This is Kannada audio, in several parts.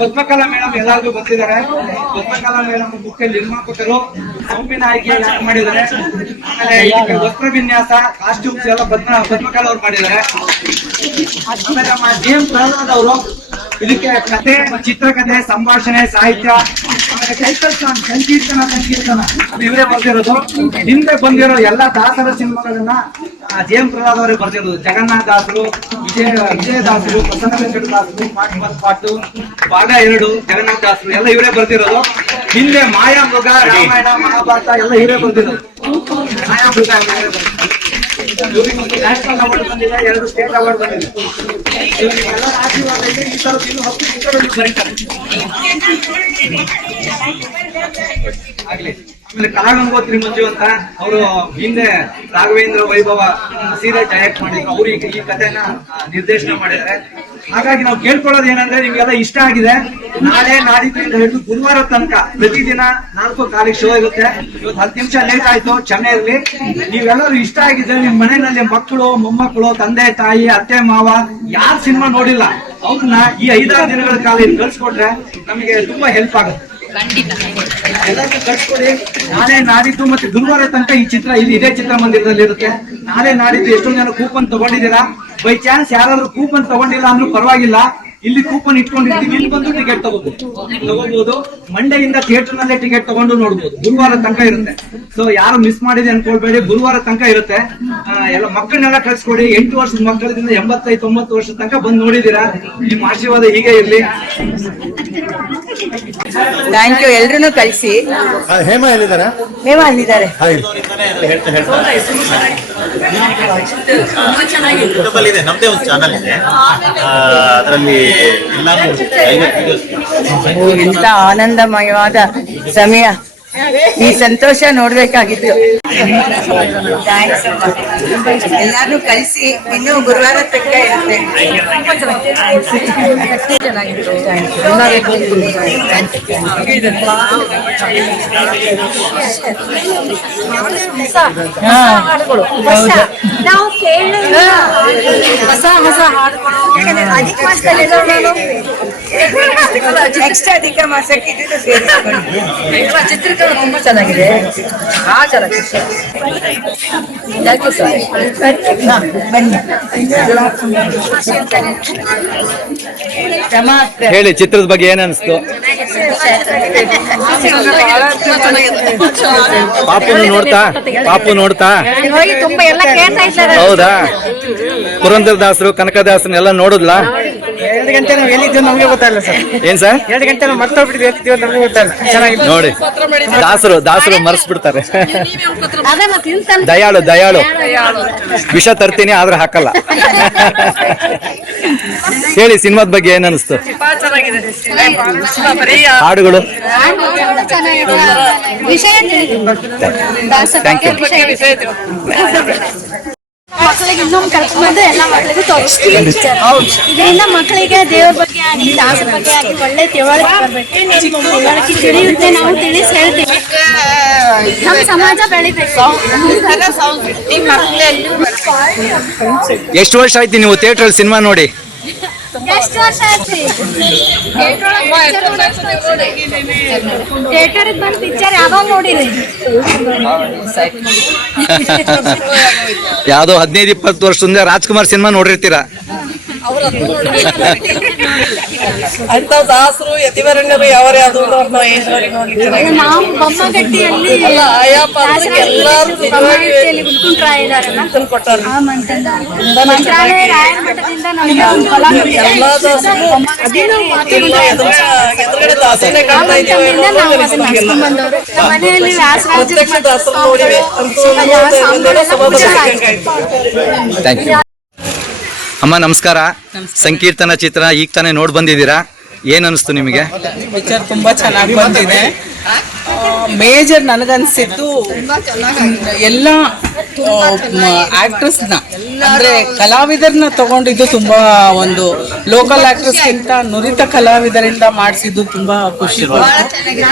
ಪದ್ಮಕಲಾ ಮೇಡಮ್ ಎಲ್ಲಾರ್ಗೂ ಗೊತ್ತಿದ್ದಾರೆ. ಪದ್ಮಕಲಾ ಮೇಡಮ್ ಮುಖ್ಯ ನಿರ್ಮಾಪಕರು, ಸೌಮ್ಯ ನಾಯಕಿ ಮಾಡಿದ್ದಾರೆ. ಆಮೇಲೆ ವಸ್ತ್ರ ವಿನ್ಯಾಸ, ಕಾಸ್ಟ್ಯೂಮ್ಸ್ ಎಲ್ಲ ಪದ್ಮಕಲಾ ಅವ್ರು ಮಾಡಿದ್ದಾರೆ. ಆಮೇಲೆ ನಮ್ಮ DM ಪ್ರಹ್ಲಾದ್ ಅವರು ಇದಕ್ಕೆ ಕಥೆ, ಚಿತ್ರಕಥೆ, ಸಂಭಾಷಣೆ, ಸಾಹಿತ್ಯ, ಆಮೇಲೆ ಟೈಟಲ್ ಸಾಂಗ್ ಸಂಕೀರ್ತನ ಇವರೇ ಬರ್ತಿರೋದು. ಹಿಂದೆ ಬಂದಿರೋ ಎಲ್ಲ ದಾಸರ ಸಿನಿಮಾಗಳನ್ನ DM ಪ್ರಹ್ಲಾದ್ ಅವರೇ ಬರ್ತಿರೋದು. ಜಗನ್ನಾಥ ದಾಸರು, ವಿಜಯದಾಸರು, ಪ್ರಸನ್ನ ವೆಂಕಟ ದಾಸರು, ಪಾಟು, ಭಾಗ 2, ಜಗನ್ನಾಥ ದಾಸರು ಎಲ್ಲ ಇವರೇ ಬರ್ತಿರೋದು. ಹಿಂದೆ ಮಾಯಾಮೃಗ, ರಾಮಾಯಣ, ಮಹಾಭಾರತ ಎಲ್ಲ ಇವರೇ ಬರ್ತಿರೋದು. ಮಾಯಾಮೃಗ ನ್ಯಾಷನಲ್ ಅವಾರ್ಡ್ ಬಂದಿದೆ, 2 ಸ್ಟೇಟ್ ಅವಾರ್ಡ್ ಬಂದಿದೆ. ಎಲ್ಲ ಆಶೀರ್ವಾದ ಇದೆ. ಈ ತರ ಇನ್ನು 10 ಚಿತ್ರಗಳು ಬರೀತಾರೆ ಆಗ್ಲಿ. ಆಮೇಲೆ ಕಲಾಗಂಗೋತ್ರಿ ಮಂಜು ಅಂತ ಅವರು ಹಿಂದೆ ರಾಘವೇಂದ್ರ ವೈಭವ ಸೀರಿಯಲ್ ಡೈರೆಕ್ಟ್ ಮಾಡಿದ್ರು. ಅವ್ರು ಈ ಕಥೆನ ನಿರ್ದೇಶನ ಮಾಡಿದ್ದಾರೆ. ಹಾಗಾಗಿ ನಾವು ಕೇಳ್ಕೊಳ್ಳೋದು ಏನಂದ್ರೆ, ನಿಮ್ಗೆಲ್ಲ ಇಷ್ಟ ಆಗಿದೆ, ನಾಳೆ ನಾಡಿದ್ರಿಂದ ಹಿಡಿದು ಗುರುವಾರ ತನಕ ಪ್ರತಿದಿನ 4 ಶೋ ಇರುತ್ತೆ. ಇವತ್ತು 10 ನಿಮಿಷ ಲೇಟ್ ಆಯ್ತು, ಕ್ಷಮೆ ಇರಲಿ. ನೀವೆಲ್ಲರೂ ಇಷ್ಟ ಆಗಿದ್ರೆ ನಿಮ್ ಮನೆಯಲ್ಲಿ ಮಕ್ಕಳು, ಮೊಮ್ಮಕ್ಕಳು, ತಂದೆ ತಾಯಿ, ಅತ್ತೆ ಮಾವ ಯಾರು ಸಿನಿಮಾ ನೋಡಿಲ್ಲ ಅವ್ರನ್ನ ಈ 5-6 ದಿನಗಳ ಕಾಲ ಇಲ್ಲಿ ಕಳ್ಸಿಕೊಟ್ರೆ ನಮಗೆ ತುಂಬಾ ಹೆಲ್ಪ್ ಆಗುತ್ತೆ. ಎಲ್ಲರಿಗೂ ಕಳ್ಸಿಕೊಡಿ. ನಾಳೆ ನಾಡಿದ್ದು ಮತ್ತೆ ಗುರುವಾರ ತನಕ ಈ ಚಿತ್ರ ಇಲ್ಲಿ ಇದೇ ಚಿತ್ರಮಂದಿರದಲ್ಲಿ ಇರುತ್ತೆ. ನಾಳೆ ನಾಡಿದ್ದು ಎಷ್ಟೊಂದು ಜನ ಕೂಪನ್ ತಗೊಂಡಿದ್ದೀರಾ. ಬೈ ಚಾನ್ಸ್ ಯಾರಾದ್ರೂ ಕೂಪನ್ ತಗೊಂಡಿಲ್ಲ ಅಂದ್ರೂ ಪರವಾಗಿಲ್ಲ, ಇಲ್ಲಿ ಕೂಪನ್ ಇಟ್ಕೊಂಡಿರ್ತೀವಿ, ಇಲ್ಲಿ ಬಂದು ಟಿಕೆಟ್ ತಗೋಬಹುದು. ಮಂಡೆಯಿಂದ ಥಿಯೇಟರ್ ನಲ್ಲೇ ಟಿಕೆಟ್ ತಗೊಂಡು ನೋಡ್ಬೋದು. ಗುರುವಾರ ತನಕ ಇರುತ್ತೆ. ಸೊ ಯಾರು ಮಿಸ್ ಮಾಡಿದೆ ಅನ್ಕೊಳ್ಬೇಡಿ, ಗುರುವಾರ ತನಕ ಇರುತ್ತೆ. ಎಲ್ಲ ಮಕ್ಕಳನ್ನೆಲ್ಲ ಕಳ್ಸಿಕೊಡಿ. 8 ವರ್ಷದ ಮಕ್ಕಳಿಂದ 85-90 ವರ್ಷದ ತನಕ ಬಂದು ನೋಡಿದೀರಾ. ನಿಮ್ಮ ಆಶೀರ್ವಾದ ಹೀಗೆ ಇರ್ಲಿ. Thank you. ಎಲ್ರು ಕಳಿಸಿ. ಹೇಮಾ ಎಲ್ಲಿದ್ದಾರೆ? ಹೇಮಾ ಅಲ್ಲಿದ್ದಾರೆ. ನಮ್ದೇ ಒಂದು ಚಾನಲ್ ಇದೆ, ಅದರಲ್ಲಿ ಎಂತ ಆನಂದಮಯವಾದ ಸಮಯ. ಈ ಸಂತೋಷ ನೋಡ್ಬೇಕಾಗಿತ್ತು. ಎಲ್ಲಾರು ಕಳಿಸಿ. ಇನ್ನು ಗುರುವಾರ ತನಕ ಇರುತ್ತೆ. ಹೊಸ ಹಾಡುಗಳು ನೆಕ್ಸ್ಟ್ ಅಧಿಕ ಮಾಸಕ್ಕೆ ಚಿತ್ರೀಕರಣ ತುಂಬಾ ಚೆನ್ನಾಗಿದೆ. ಹೇಳಿ, ಚಿತ್ರದ ಬಗ್ಗೆ ಏನ್ ಅನಿಸ್ತು? ಪಾಪು ನೋಡ್ತಾ ಹೌದಾ? ಪುರಂದರದಾಸರು, ಕನಕದಾಸರನ್ನೆಲ್ಲ ನೋಡುದ್ಲಾ? 2 ಗಂಟೆ ನಾವು ಎಲ್ಲಿದ್ದೀವಿ ನಮಗೆ ಗೊತ್ತಾಗಲ್ಲ ಸರ್. ಏನ್ ಸರ್? 2 ಗಂಟೆ ನಾವು ಮರ್ತೋಗ್ಬಿಟ್ಟಿದ್ವಿ, ಎಲ್ಲಿದ್ದೀವಿ ನಮಗೆ ಗೊತ್ತಾಗಲ್ಲ. ಚೆನ್ನಾಗಿ ನೋಡಿ, ದಾಸರು ಮರ್ಸ್ಬಿಡ್ತಾರೆ. ದಯಾಳು ವಿಷ ತರ್ತೀನಿ ಆದ್ರೆ ಹಾಕಲ್ಲ. ಹೇಳಿ, ಸಿನಿಮಾದ ಬಗ್ಗೆ ಏನ್ ಅನಿಸ್ತು? ಹಾಡುಗಳು ಮಕ್ಕಳಿಗೆ ಇನ್ನೊಂದು ಕರ್ಕೊಂಡು ಎಲ್ಲ ಮಕ್ಕಳಿಗೂ ತೋರಿಸ್ತೀವಿ. ಇದರಿಂದ ಮಕ್ಕಳಿಗೆ ದೇವ್ರ ಬಗ್ಗೆ ಆಗಲಿ, ದಾಸರ ಬಗ್ಗೆ ಆಗಲಿ ಒಳ್ಳೆ ತಿಳುವಳಿಕೆ ಬರಬೇಕು. ತಿಳಿಯುತ್ತೆ, ನಾವು ತಿಳಿಸಿ ಹೇಳ್ತೀವಿ. ನಮ್ಮ ಸಮಾಜ ಬೆಳಿಬೇಕು. ಎಷ್ಟು ವರ್ಷ ಆಯ್ತು ನೀವು ಥಿಯೇಟರ್ ಸಿನಿಮಾ ನೋಡಿ? ಎಷ್ಟು ವರ್ಷ ಆಯ್ತು ಥಿಯೇಟರ್ ಬಂದು ಪಿಕ್ಚರ್ ಯಾವಾಗ ನೋಡಿರಿ? ಯಾವ್ದೋ 15-20 ವರ್ಷದಿಂದ ರಾಜ್ಕುಮಾರ್ ಸಿನಿಮಾ ನೋಡಿರ್ತೀರಾ? ಅಂತ ದಾಸರು ಯತಿವರಣ್ಯರು ಯಾವ್ಯಾವ್ದು ನಾವು ಬೊಮ್ಮಗಟ್ಟಿಯಲ್ಲಿ ಮಂತ್ರಾಲಯ ರಾಯರ ಮಠದಿಂದ ನಮಗೆ ಒಂದು ಫಲ ಬಂದವರು. ಮನೆಯಲ್ಲಿ ಅಮ್ಮ ನಮಸ್ಕಾರ. ಸಂಕೀರ್ತನ ಚಿತ್ರ ಈಗ ತಾನೇ ನೋಡ್ ಬಂದಿದ್ದೀರಾ, ಏನ್ ಅನಿಸ್ತು ನಿಮಗೆ? ಪಿಕ್ಚರ್ ತುಂಬಾ ಚೆನ್ನಾಗಿ ಬಂದಿದೆ. ಮೇಜರ್ ನನಗನ್ಸಿದ್ದು ಎಲ್ಲ ಆಕ್ಟ್ರೆಸ್ನ ಅಂದ್ರೆ ಕಲಾವಿದರನ್ನ ತಗೊಂಡಿದ್ದು ತುಂಬಾ ಒಂದು ಲೋಕಲ್ ಆಕ್ಟ್ರೆಸ್ಗಿಂತ ನುರಿತ ಕಲಾವಿದರಿಂದ ಮಾಡಿಸಿದ್ದು ತುಂಬಾ ಖುಷಿ ಕೊಡ್ತು.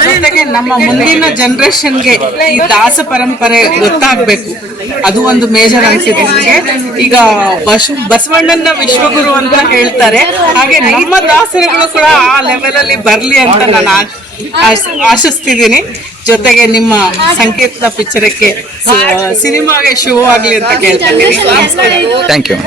ಜೊತೆಗೆ ನಮ್ಮ ಮುಂದಿನ ಜನರೇಷನ್ಗೆ ಈ ದಾಸ ಪರಂಪರೆ ಗೊತ್ತಾಗ್ಬೇಕು, ಅದು ಒಂದು ಮೇಜರ್ ಅನ್ಸಿದೆ ನನಗೆ. ಈಗ ಬಸವಣ್ಣನ ವಿಶ್ವಗುರು ಅಂತ ಹೇಳ್ತಾರೆ, ಹಾಗೆ ನಮ್ಮ ದಾಸರುಗಳು ಕೂಡ ಆ ಲೆವೆಲ್ ಅಲ್ಲಿ ಬರ್ಲಿ ಅಂತ ನಾನು ಆಶಿಸ್ತಿದ್ದೀನಿ. ಜೊತೆಗೆ ನಿಮ್ಮ ಸಂಕೀರ್ತನ ಪಿಕ್ಚರಕ್ಕೆ ಸಿನಿಮಾಗೆ ಶೋ ಆಗ್ಲಿ ಅಂತ ಕೇಳ್ತೀನಿ. ನಮಸ್ಕಾರ. Thank you.